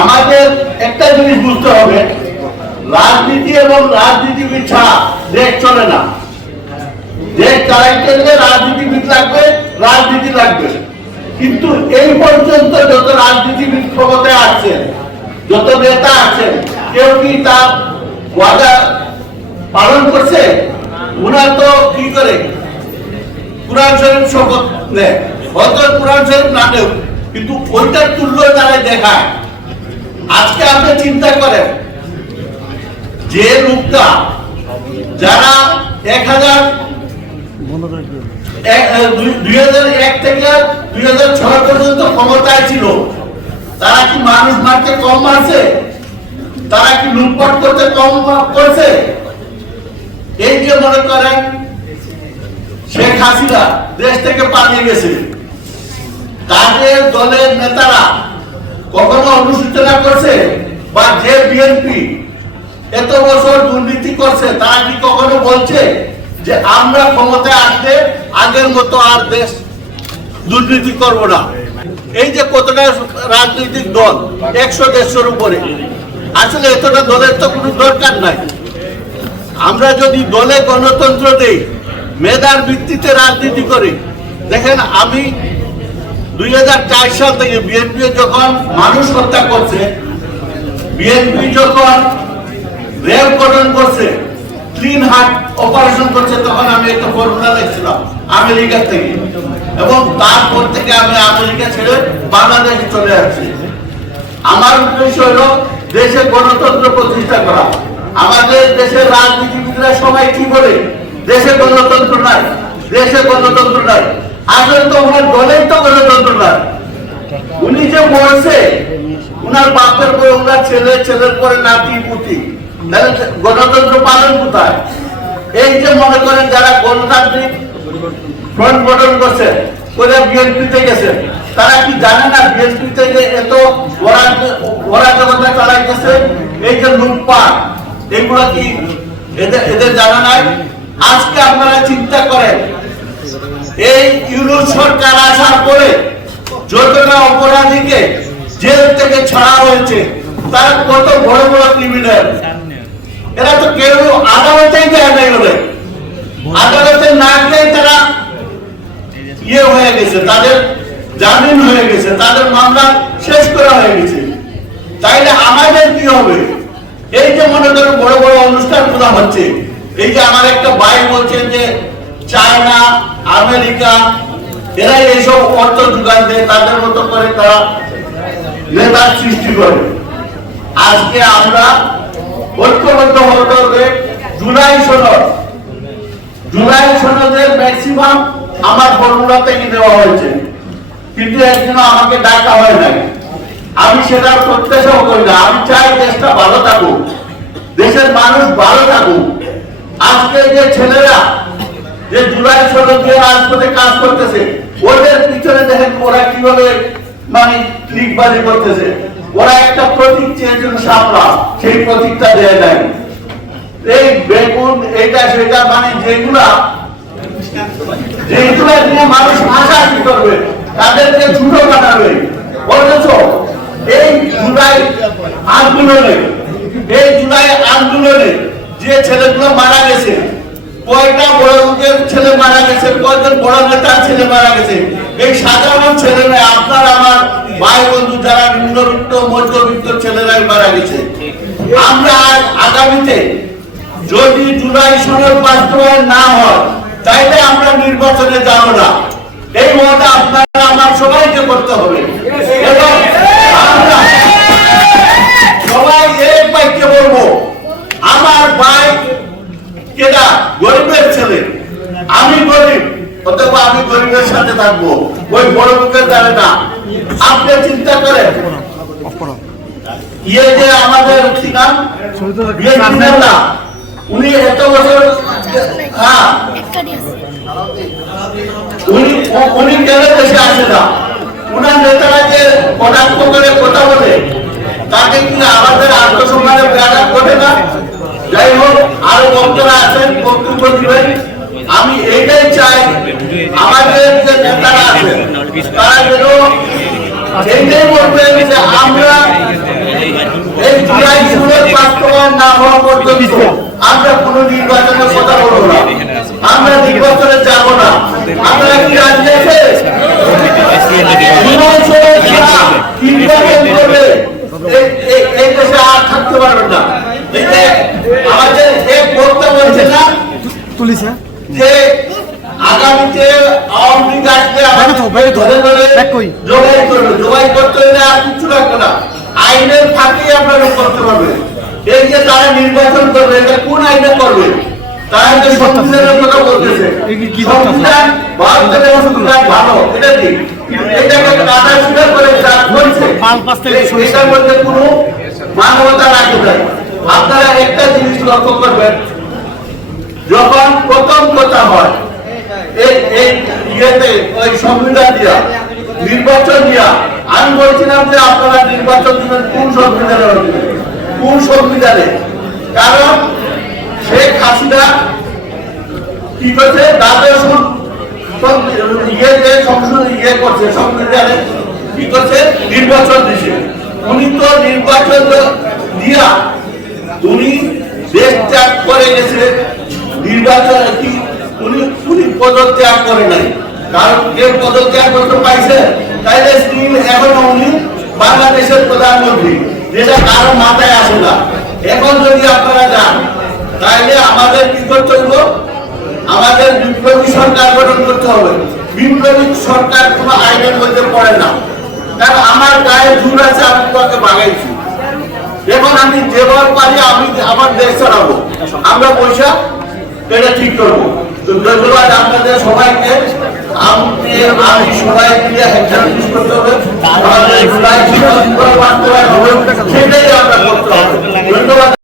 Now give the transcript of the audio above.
আমাদের একটা জিনিস বুঝতে হবে, রাজনীতি এবং রাজনীতিবিদ ছাড়া দেশ চলে না। দেশ চালাইতে গেলে রাজনীতিবিদ লাগবে, রাজনীতি লাগবে। কিন্তু এই পর্যন্ত যত রাজনীতিবিদ ক্ষমতায় আছেন, যত নেতা আছেন, কেউ কি তার ওয়াদা পালন করছে? উনার তো কি করে কুরআন শরীফ শপথ নেয়, হয়তো কুরআন শরীফ না নেও, কিন্তু ওইটার তুল্য তারা দেখায়। আজকে আপনি চিন্তা করেন, যে লোকটা যারা 2001 থেকে 2006 পর্যন্ত ক্ষমতায় ছিল, তারা কি মানুষ মারতে কম মারছে? তারা কি লুটপাট করতে কম করছে? এই যে মনে করেন শেখ হাসিনা দেশ থেকে পালিয়ে গেছে, তাদের দলের নেতারা কখনো অনুসূচনা করছে? বা যে বিএনপি এত বছর দুর্নীতি করছে, তারা কি কখনো বলছে যে আমরা ক্ষমতায় আসলে আগের মতো আর দেশ দুর্নীতি করব না? এই যে কতটা রাজনৈতিক দল, 100-150 উপরে, আসলে এতটা দলের তো কোনো দরকার নাই। আমরা যদি দলে গণতন্ত্র দেই, মেধার ভিত্তিতে রাজনীতি করি। দেখেন, আমি 2004 সাল থেকে বিএনপি যখন মানুষ হত্যা করছে, বিএনপি যখন রেল গঠন করছে, ক্লিন হার্ট অপারেশন করছে, তখন আমি একটা ফর্মুলা লিখছিলাম আমেরিকা থেকে, এবং তারপর থেকে আমি আমেরিকা ছেড়ে বাংলাদেশে চলে আসছি। আমার উদ্দেশ্য হলো দেশে গণতন্ত্র প্রতিষ্ঠা করা। আমাদের দেশের রাজনীতিবিদরা সবাই কি বলে, দেশে গণতন্ত্র নাই, দেশে গণতন্ত্র নাই। আসলে তো ওনার দলেই তো গণতন্ত্র নাই। উনি যে বলছে উনার বাপের পরে ওনার ছেলে, ছেলের পরে নাতি পুতি, গণতন্ত্র পালন কোথায়? এই যে মনে করেন যারা গণতান্ত্রিক ফ্রন্ট গঠন করছে, করে বিএনপিতে গেছে, তারা কি জানে না বিএনপি থেকে এত অরাজকতা চালাইতেছে? এই যে লুটপাট, এগুলো কি এদের জানা নাই? আজকে আপনারা চিন্তা করেন, এই ইউনূস সরকার আসার পরে যতটা অপরাধীকে জেল থেকে ছাড়া হয়েছে, তারা কত বড় বড় ক্রিমিনাল, এরা তো কেউ আদালতেই দেয় নাই, বলে আদালতে না গিয়ে তারা ইয়ে হয়ে গেছে, তাদের জামিন হয়ে গেছে, তাদের মামলা শেষ করা হয়ে গেছে। তাইলে আমাদের কি হবে? এই যে মনে করেন বড় বড় অনুষ্ঠান গুলো হচ্ছে, এই যে আমার একটা ভাই বলছেন যে চায়না, আমেরিকা, এরা এইসব অর্থ যোগান দেয়, তাদের মতো করে তারা নেতার সৃষ্টি করে। আজকে আমরা ঐক্যবদ্ধ হতে হবে। জুলাই সনদের ম্যাক্সিমাম আমার ফর্মুলা থেকে দেওয়া হয়েছে, কিন্তু একদিন আমাকে ডাকা হয় নাই। আমি সেটা প্রত্যাশাও করি না। আমি চাই দেশটা ভালো থাকুক, দেশের মানুষ ভালো থাকুক। আজকে যে ছেলেরা যে জুলাই সনদ দিয়ে রাজপথে কাজ করতেছে, ওদের পিছনে দেখেন ওরা কিভাবে মানে ক্লিকবাজি করতেছে। ওরা একটা প্রতীক চেয়েছিল শাপলা, সেই প্রতীকটা দেয় নাই। এই বেগুন এইটা সেটা মানে যেগুলা নিয়ে মানুষ হাসাহাসি করবে, তাদেরকে ছোট বানাবে। অথচ এই জুলাই আন্দোলনে যে ছেলেগুলো মারা গেছে, কয়টা বড় লোকের ছেলে মারা গেছে, কয়জন বড় নেতার ছেলে মারা গেছে, এই সাধারণ ছেলেরা, আপনার আমার ভাই বন্ধু যারা নিম্নবিত্ত মধ্যবিত্ত ছেলেরাই মারা গেছে। আমরা আগামীতে যদি জুলাই সনদ বাস্তবায়ন না হয়, তাইলে আমরা নির্বাচনে যাব না। এই মতটা আপনারা আমার সবাইকে করতে হবে, এবং আমরা সবাই এক বাক্যে বলবো, আমার ভাই কেডা গরিবের ছেলে, আমি গরিব, অথবা আমি গরিবের সাথে থাকবো, ওই বড় লোকের দ্বারা না। আপনি চিন্তা করেন, ইয়ে যে আমাদের উনি এত বছর, হ্যাঁ উনি কেন দেশে আসে না? উনার নেতারা যে কটাক্ষ করে কথা বলে, তাকে কি আমাদের আত্মসম্মানের ব্যাঘাত ঘটে না? যাই হোক, আরো বক্তারা আছেন, বক্তব্য দিবেন। আমি এইটাই চাই, আমাদের যে নেতারা আছেন তারা যেন এইটাই বলবেন যে আমরা হওয়া পর্যন্ত আমরা কোনো নির্বাচনের কথা বলবো না, আমরা নির্বাচনে যাব না। আপনারা কি রাজি আছেন? নির্বাচন করবে এই দেশে আর থাকতে পারবেন না। আমাদের এক বক্তা বলছে না যে আগামীতে আওয়ামী লীগ আসলে জবাই করতে হলে আর কিছু লাগবে না, আইনের ফাঁকি আপনারা করতে পারবেন। এই যে তারা নির্বাচন করবে, এটা কোন আইনে করবে? তারা যে সংবিধানের কথা বলতেছে, সংবিধান ভারতের সংবিধান ভালো, এটা ঠিক, এটাকে কাটা ছিঁড়া করে যা করছে এটার মধ্যে কোনো মানবতা রাখে নাই। আপনারা একটা জিনিস লক্ষ্য করবেন, যখন প্রথম কথা হয় ওই সংবিধান দিয়া নির্বাচন দিয়া, আমি বলছিলাম যে আপনারা নির্বাচন দিবেন কোন সংবিধানে, কোন সংবিধানে? কারণ শেখ হাসিনা কি করছে, করছে সংবিধানে কি করছে, নির্বাচন দিছে। উনি তো নির্বাচন দিয়া উনি দেশ ত্যাগ করে গেছে, নির্বাচন কি উনি পদত্যাগ করে নাই। কারণ কেউ পদত্যাগ করতে পাইছে, তাইলে স্টিল এখনো উনি বাংলাদেশের প্রধানমন্ত্রী, যেটা কারো মাথায় আসে না। এখন যদি আপনারা যান, তাইলে আমাদের কি করতে হবে? আমাদের বিপ্লবী সরকার গঠন করতে হবে। বিপ্লবী সরকার কোনো আইনের মধ্যে পড়ে না, কারণ আমার গায়ে জোর আছে, আমি তোমাকে বাগাইছি। এখন আমি যেভাবে পারি আমি আমার দেশ চালাবো, আমরা পয়সা এটা ঠিক করবো। তো ধন্যবাদ আপনাদের সবাইকে। আমি সবাই মিলে একটা জিনিস করতে হবে, আমাদের জুলাই বাস্তবায়ন হবে।